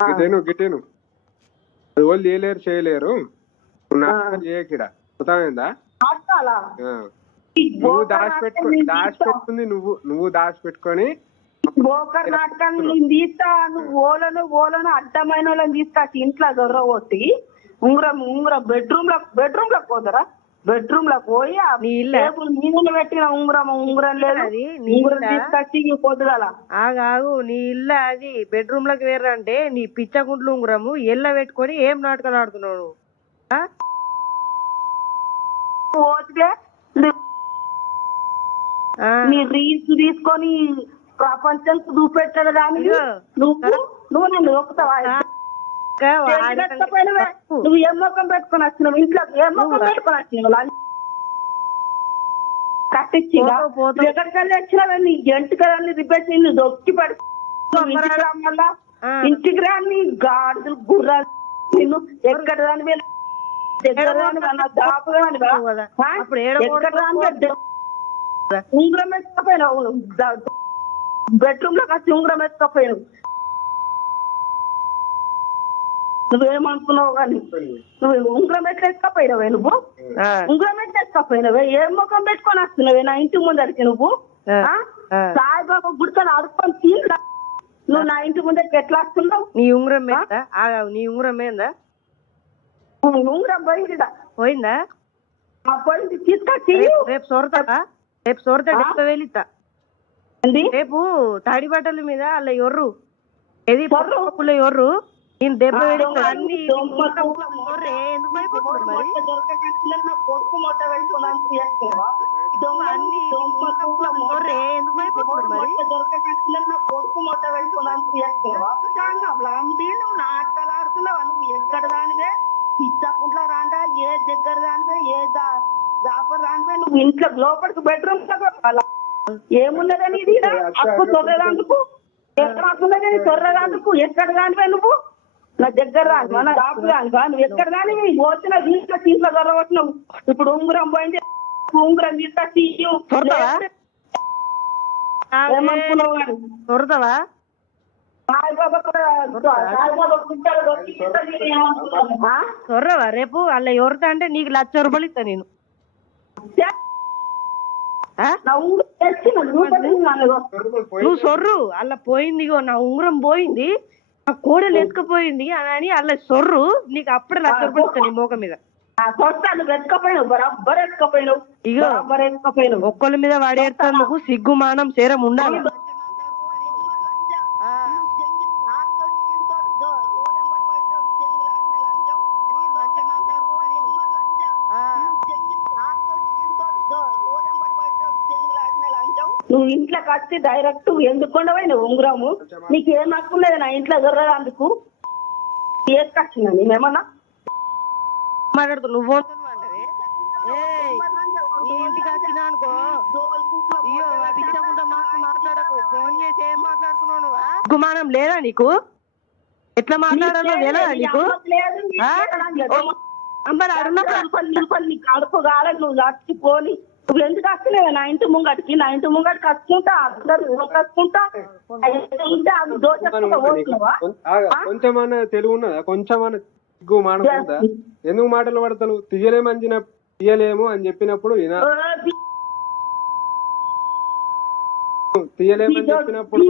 గిట్టేను అది వాళ్ళు చేయలేరు చేయలేరు. చేయకిడ అర్థమైందా? నువ్వు దాచిపెట్టుకుంది నువ్వు దాచిపెట్టుకొని బోకర్ నాటకాన్ని నేను తీస్తా. నువ్వు ఓలను అడ్డమైన వాళ్ళని తీసుకొచ్చి ఇంట్లో దొరగొట్టి ఉంగరం బెడ్రూమ్ లో పోతారా? బెడ్రూమ్ లో పోయి నీళ్ళు పెట్టిన ఉంగరం లేదు, ఉంగరం తీసుకొచ్చి పొద్దుగల ఆగాగు. నీ ఇల్లు అది బెడ్రూమ్ లోకి వేరంటే నీ పిచ్చగుంట్లు ఉంగరము ఎల్ల పెట్టుకొని ఏం నాటకాలు ఆడుతున్నావు? పోతే నీ రీల్స్ తీసుకొని ప్రపంచం చూపెట్టాడు దానికి నువ్వు నన్ను ఒప్పుతావా? నువ్వు ఏం మొక్కం పెట్టుకొని వచ్చినావు? ఇంట్లో ఏం మొక్కం పెట్టుకొని వచ్చినావు? కట్టించి ఎక్కడికెళ్ళి వచ్చినావు? నీ జంటు కదా రిపేర్ నిన్ను దొక్కి పడి వల్ల ఇంటికి రాని గాడులు గుర్రాలు నిన్ను ఎక్కడ దాని దగ్గర ఉంగరం ఎత్తుకపోయినావు. బెడ్రూమ్ లోకి వచ్చి ఉంగరం ఎత్తుకపోయినావు. నువ్వేమనుకున్నావు కానీ నువ్వు ఉంగరం ఎట్లా ఎత్తుకపోయినావే? నువ్వు ఉంగరం ఎట్లా ఎత్తుకపోయినావే? ఏం ముఖం పెట్టుకొని వస్తున్నావే నా ఇంటి ముందరికి? నువ్వు సాయిబాబా గుడితో అడుక్కొని తీరా నువ్వు నా ఇంటి ముందరికి ఎట్లా వస్తున్నావు? నీ ఉంగరం మీద నీ ఉంగరం ఏందా? ఉంగరం పోయిందా? పోయిందా? పోయింది తీసుకొచ్చి రేపు సొరతా వెళితా. రేపు తడి బట్టల మీద అలా ఎర్రు ఏది ఎర్రు నేను దెబ్బ అన్ని నాటకాలు ఆడుతున్నావా? నువ్వు ఎక్కడ దానివే? పిచ్చకుంట్ల రాండా ఏ దగ్గర దానివే ఏ దాపర్ రానివే? నువ్వు ఇంట్లో లోపలికి బెడ్రూమ్ ఏమున్నదని అప్పు తొర్రదాందుకు ఎక్కడ ఉన్నదని తొర్రదాందుకు ఎక్కడ దానివే? నువ్వు నా దగ్గర రాను నా దాపు రానివా? నువ్వు ఎక్కడ దాని పోతున్నా తీసుకొచ్చి ఇంట్లో దొరకొచ్చినావు. ఇప్పుడు ఉంగరం పోయింది, ఉంగరం తీసుకొచ్చి ఏమనుకున్నావు? దొరకవా? సొర్రవా రేపు అలా ఎవరితో అంటే నీకు 1,00,000 రూపాయలు ఇస్తా నేను. నువ్వు సొర్రు అలా పోయింది నా ఉంగరం పోయింది నా కోడలు ఎత్తుకపోయింది అని అలా సొర్రు నీకు అప్పుడే 1,00,000 రూపాయలు ఇస్తా నీ మోక మీద. ఇగో ఒక్కళ్ళ మీద వాడేడుతందుకు సిగ్గుమానం సేరం ఉండాలి. నువ్వు ఇంట్లోకి వచ్చి డైరెక్ట్ ఎందుకు ఉండవు ఉంగరము? నీకు ఏం హక్కు లేదు నా ఇంట్లో దొరకదందుకు. ఏసుకొచ్చిన నేనేమన్నా మాట్లాడుతు నువ్వు ఇంటికి వచ్చినా అనుకో అయ్యో పిచ్చకుండా మాట్లాడకు. ఫోన్ చేసి ఏం మాట్లాడుతున్నావు నువ్వు? గుమానం లేదా నీకు? ఎట్లా మాట్లాడాలో లేదా నీకు? కడుపు కాలేదు నువ్వు చచ్చిపోని. నువ్వు ఎందుకు వస్తలేవా నా ఇంటి ముంగటికి? నా ఇంటి ముంగటికి వస్తుంటా అందరు వస్తుంటా కొంచెమన్నా తెలుగు ఉన్నదా? కొంచెమన్నా సిగ్గు మానకుండా ఎందుకు మాటలు పడతాను? తీయలేము అని చెప్పినప్పుడు తీయలేమని చెప్పినప్పుడు